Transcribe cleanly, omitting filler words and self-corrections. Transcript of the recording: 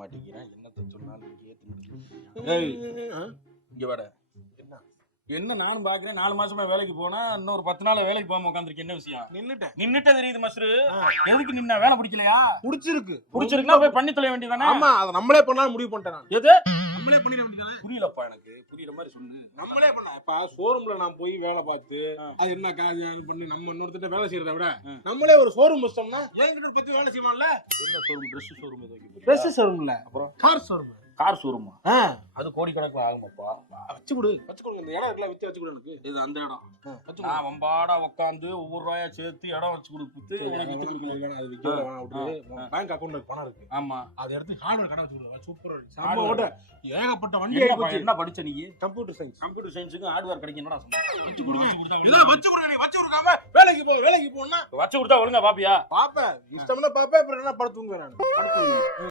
மாட்டேங்கிறேன். என்னத்த சொன்னாலும் இங்க வாட. என்ன நானும் பாக்குறேன், 4 மாசமா வேலைக்கு போனா இன்னொரு 10 நாள் வேலைக்கு போகாம உட்காந்துருக்கு. என்ன விஷயம்? நின்னுட்ட தெரியுது மஸ்ரு. எதுக்கு நின்ன? வேலை பிடிக்கலையா? பிடிச்சிருக்குன்னா போய் பண்ணி தொலை வேண்டியதானே? ஆமா, அத நம்மளே பண்ணலாம் முடிவு பண்ணிட்டேன் நான். எது நம்மளே பண்ணிட வேண்டியதானே? புரியலப்பா, எனக்கு புரியுற மாதிரி சொன்னு. நம்மளே பண்ண. இப்ப ஷோரூம்ல நான் போய் வேலை பார்த்து அது என்ன காரியம் பண்ணி நம்ம இன்னொருத்தட்ட வேலை செய்யறத விட நம்மளே ஒரு ஷோரூம் வச்சோம்னா என்கிட்ட பத்தி வேலை செய்வான்ல. என்ன ஷோரூம்? ட்ரெஸ் ஷோரூம் எது வைக்க? ட்ரெஸ் ஷோரூம்ல, அப்புறம் கார் ஷோரூம். கார் ஷோரூமா? அது கோடிக்கணக்கில் ஆகுமாப்பா. வச்சு கொடுங்க. இந்த இடம் இருக்குல்ல, வித்து வச்சு கொடு எனக்கு. இது அந்த இடம். நான் வம்பாடா உட்காந்து ஒவ்வொரு ரூபாயா சேர்த்து இடம் வச்சு கொடுத்து உனக்கு வித்து கொடுக்கணும். அது விற்க வேணாம் விட்டு பேங்க் அக்கௌண்ட்ல பணம் இருக்கு. ஆமா, அதை எடுத்து ஹார்ட்வேர் கடை வச்சு கொடுங்க. சூப்பரா இருக்கு. நம்ம ஓட்ட ஏகப்பட்ட வண்டி. என்ன படிச்ச நீ? Computer science. கம்ப்யூட்டர் சயின்ஸுக்கு ஹார்ட்வேர் கிடைக்கும். என்னடா சொன்னேன்? வச்சு கொடுங்க. வச்சு கொடுங்க. நீ வச்சு கொடுக்காம வேலைக்கு போனா வச்சு கொடுத்தா ஒழுங்கா பாப்பியா? பாப்பேன். இஷ்டம்னா பாப்பேன். அப்புறம் என்ன படுத்துங்க நான்.